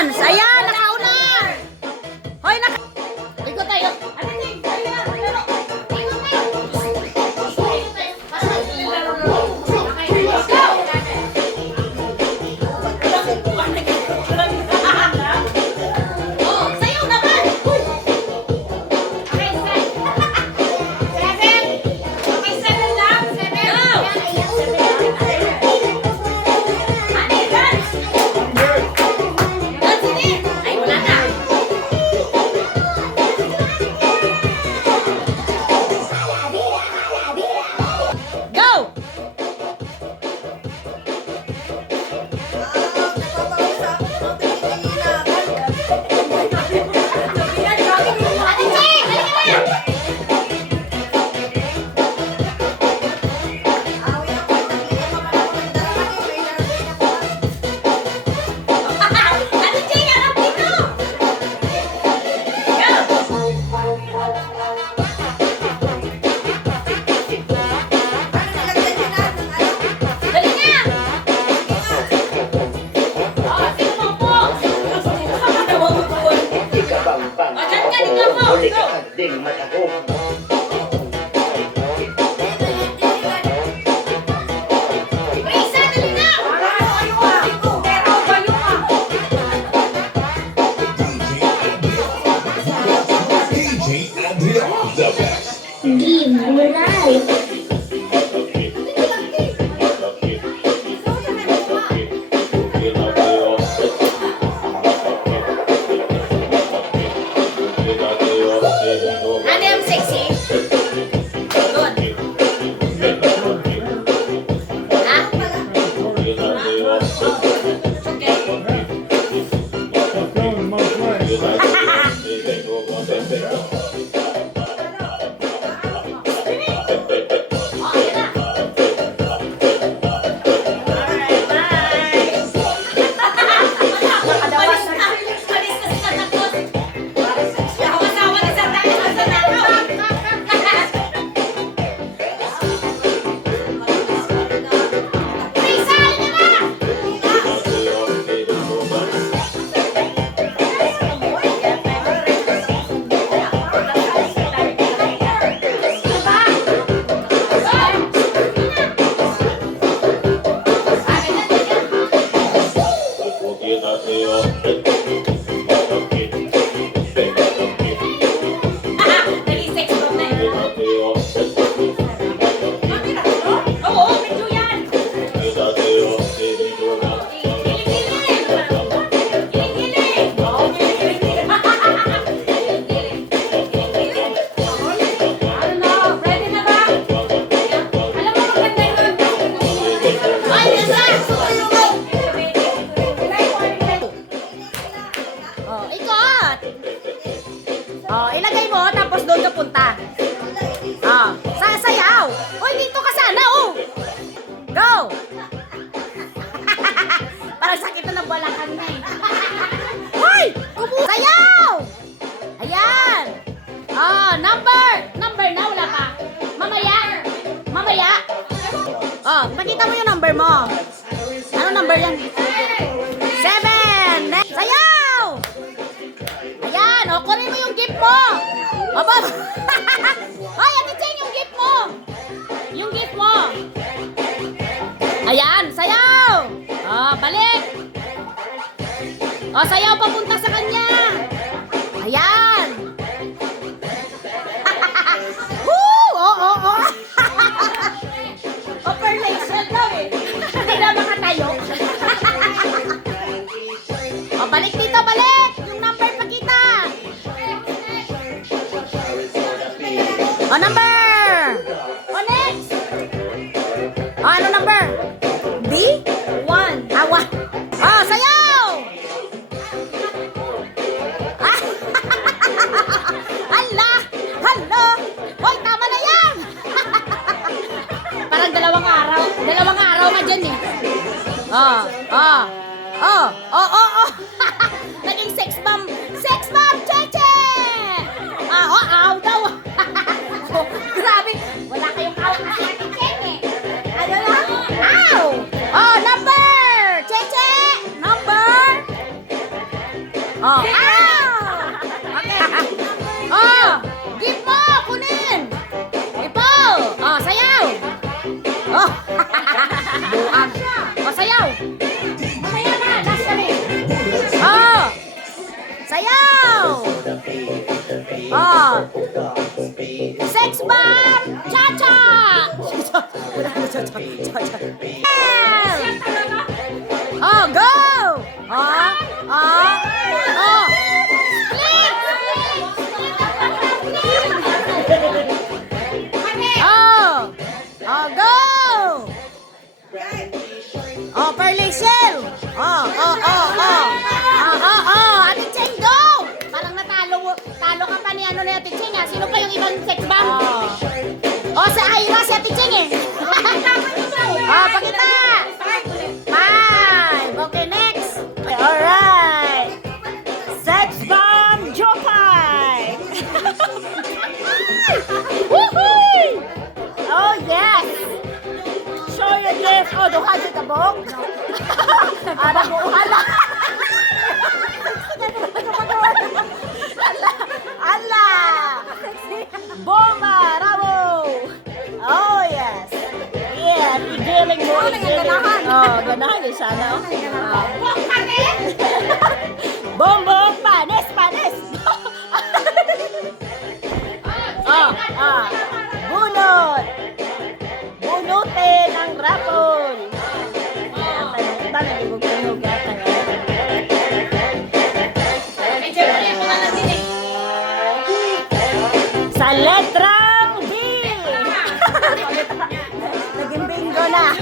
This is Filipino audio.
Ayan, nakauna! Hoy, Ikot tayo. Ano din? Tayo na, laro. Ikot tayo. Okay, let's go! Oh, sayaw naman! Okay, seven. Okay, seven lang. Seven. Go! Honey, dance! Dance din! Ay, wala na. Go! Ate Cheng, halika na! Ate Cheng, harap dito! Go! Dali na! Oh, sino mo po? Ikabampang O, dyan ka, dito ako. huli Go! ka ding matahong. Risa, dali na! DJ Andrea, the best. Give me life. Honey, I'm sexy. Good. Ha? Oh, yun na. Alright, bye. Palis na. Palis na sa tapos. Ako asawa ni Sir Daniel Manzanaco. Risa, halika na! Oo, medyo yan. Ready na ba? Alam mo, maganda yun. Ay, nasa! Oh, ikot! Oh, ilagay mo, tapos doon ka punta. Oh, sasayaw! Uy, dito ka sana, oh! Go! Parang sakit na ng balakang na eh. Hoy! Sayaw! Ayan! Oh, number! Number na, wala pa. Mamaya! Mamaya! Oh, pakita mo yung number mo. Ano number yan? 7! Sayaw! Ayan, o, kunin mo yung gift mo. Aba! Ay, Ate Cheng, yung gift mo. Yung gift mo. Ayan, sayaw! O, balik! O, sayaw papunta sa kanya. Ayan! Woo! Oo. Operation daw eh. Hindi na makatayo. O, balik dito, balik! Yung number pakita. O, number! O, next! O, ano number? D? 1. Ah, 1. O, sayaw! Ah! Hala! Hala! Hoy, tama na yan! Parang dalawang araw. Dalawang araw nga dyan eh. Oh, oh. Oh, oh, oh, oh. Naging sex bomb. Sex bomb, Cheche! Ah, oh, aw daw. Oh, grabe. Wala kayong aw kasi Ate Cheng eh. Ano lang? Aw! Oh, number! Cheche! Number! Oh. Ah! Okay. Oh, give mo, kunin. Ipo. Oh, sayaw. Oh. Buang. Oh, sayaw. Mamaya na, last kami. Oh. Sayaw. Oh. Sex bomb. Cha-cha. Oh, go. Oh. Oh. Oh. Split. Oh. Oh, go. Oh, pearly shell. Oh, oh, oh, oh. Oh, oh, oh. Ate Cheng, go. Parang talo ka pa ni ano ni Ate Cheng, ah. Sino pa yung ibang sex bomb? Oh, sa Ira si Ate Cheng, eh. Oh, pakita. 5. Okay, next. Alright. Sex bomb Jopay. Woohoo! Oh, yes. Show your gift. Oh, duha sa tabok. Ada mo hala. Ala. Bomba, bravo. Oh, yes. Yeah, i-dealing mo. Oh, ganahan yun sana. Bombong, panis, panis. Oh, ah. Bunot. Bunutin ang rapon. Iba na gugugnog yata. Sa letrang B. Naging bingo na.